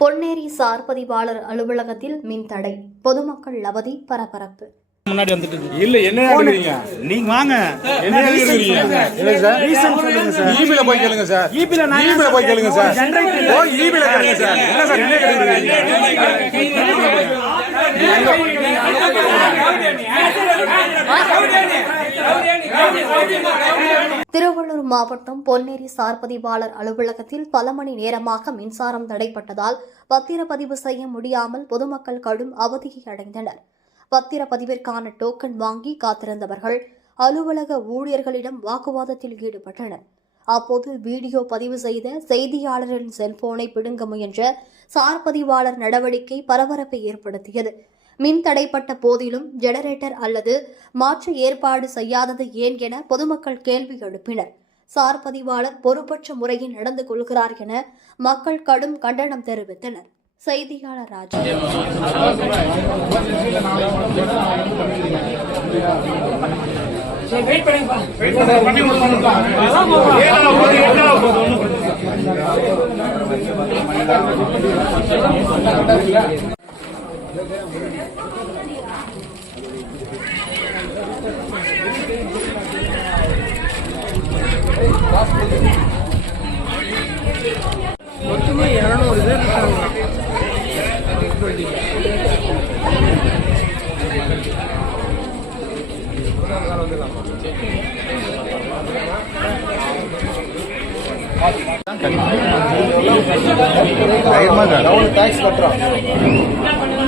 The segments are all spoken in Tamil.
பொன்னேரி சார் பதிவாளர் அலுவலகத்தில் மின்தடை பொதுமக்கள் அவதி பரபரப்பு. முன்னாடி வந்துட்டு இருக்கு. இல்ல என்ன எடுக்கிறீங்க நீங்க வாங்க. என்ன எடுக்கிறீங்க இல்ல சார். ரீசன் சொல்லுங்க சார். ஈபில போய் கேளுங்க சார். ஈபில நான் ஈபில போய் கேளுங்க சார். ஜெனரேட்டர் ஓ ஈபில கேளுங்க சார். என்ன சார்? என்ன எடுக்கிறீங்க திருவள்ளூர் மாவட்டம் பொன்னேரி சார் பதிவாளர் அலுவலகத்தில் பல மணி நேரமாக மின்சாரம் தடைப்பட்டதால் பத்திரப்பதிவு செய்ய முடியாமல் பொதுமக்கள் கடும் அவதியை அடைந்தனர். பத்திரப்பதிவிற்கான டோக்கன் வாங்கி காத்திருந்தவர்கள் அலுவலக ஊழியர்களிடம் வாக்குவாதத்தில் ஈடுபட்டனர். அப்போது வீடியோ பதிவு செய்த செய்தியாளரின் செல்போனை பிடுங்க முயன்ற சார் பதிவாளர் நடவடிக்கை பரபரப்பை ஏற்படுத்தியது. மின் தடைப்பட்ட போதிலும் ஜெனரேட்டர் அல்லது மாற்று ஏற்பாடு செய்யாதது ஏன் என பொதுமக்கள் கேள்வி எழுப்பினர். சார் பதிவாளர் பொறுப்பற்ற முறையில் நடந்து கொள்கிறார் என மக்கள் கடும் கண்டனம் தெரிவித்தனர். செய்தியாளர் ராஜா. மொத்தமே இரநூறு பேர் டேக்ஸ் கட்டுறோம்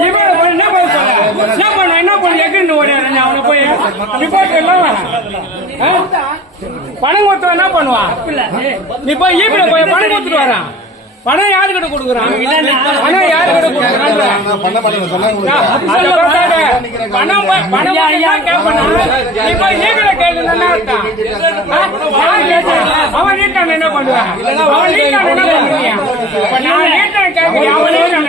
இவன் போய் என்ன பண்ண சொல்ற? என்ன பண்ண என்ன பண்ண எங்கிருந்து ஓடியாரு நீ எல்லாம் ஆ? பணம் கொடுத்து என்ன பண்ணுவான் நீ போய் ஈபில போய் பணம் கொடுத்துட்டு வரான் பணம் யாருக்கிட்ட கொடுக்குறான் பணம் யாருக்கிட்ட கொடுக்குறான் அதுல பார்த்தாத. பணம் பணம் போய் என்ன கேட்பானா? நீ போய் ஈபில கேளு நல்லா இருக்கா? ஆ? யார் கேட்டா? அவன் நீட்டான் என்ன பண்ணுவான் அவன் நீட்டான் என்ன பண்ணுவீங்க இப்ப நான் நீட்டான் கேட்கிறேன் அவன் நீட்டான்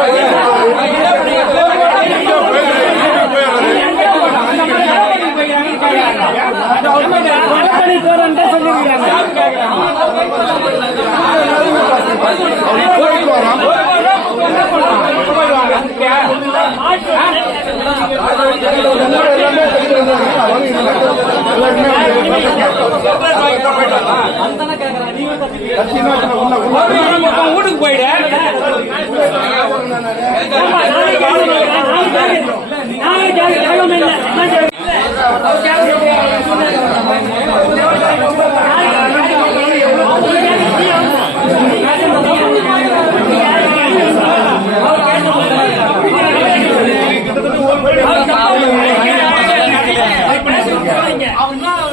சினிமா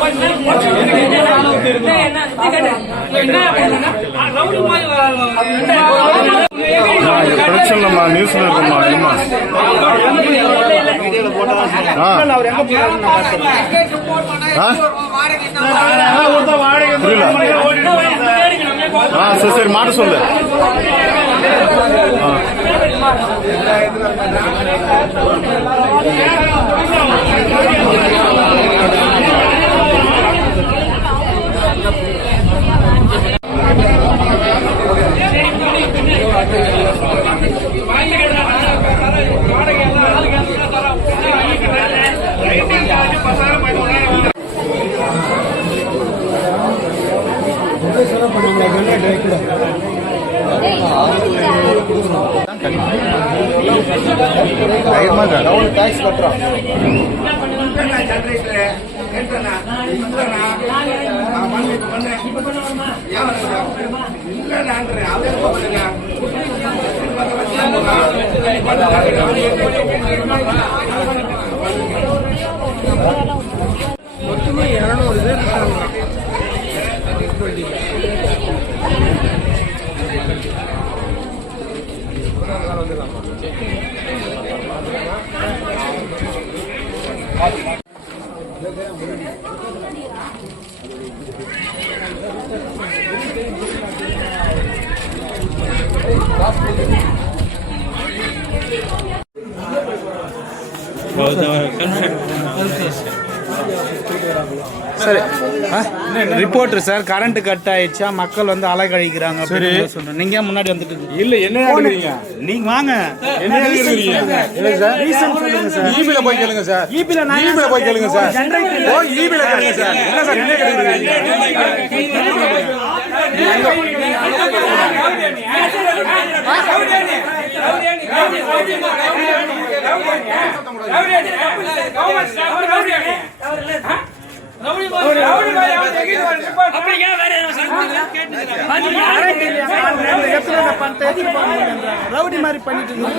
வச்சா வீசு வீட்டுக்கு போயிடு பிரச்சனைமா நியூஸ்ல இருக்குமா என்னமா ஆ? புரியல ஆ சரி சரி மாட்ட சொல்லு ஆ. டாக்ஸ் கட்டுறோம் இல்லைண்ணா மொத்தமா இருநூறு பேர் இருக்காங்க சரி. ரிப்போர்ட்டர் சார் கரண்ட் கட் ஆயிடுச்சா? மக்கள் வந்து அலைக்கழிக்கிறாங்க சரி. சொல்றேன். நீங்க முன்னாடி வந்துட்டு இல்ல என்ன எடுக்கிறீங்க? நீங்க வாங்க. என்ன எடுக்கிறீங்க? இல்ல சார் ரீசன் சொல்லுங்க சார் ஈபில போய் கேளுங்க சார் ஈபில நான் ஈபில போய் கேளுங்க சார் ஓ ஈபில கேளுங்க சார் என்ன சார் என்ன ரவுடி மாதிரி பண்ணிட்டு இருக்கீங்க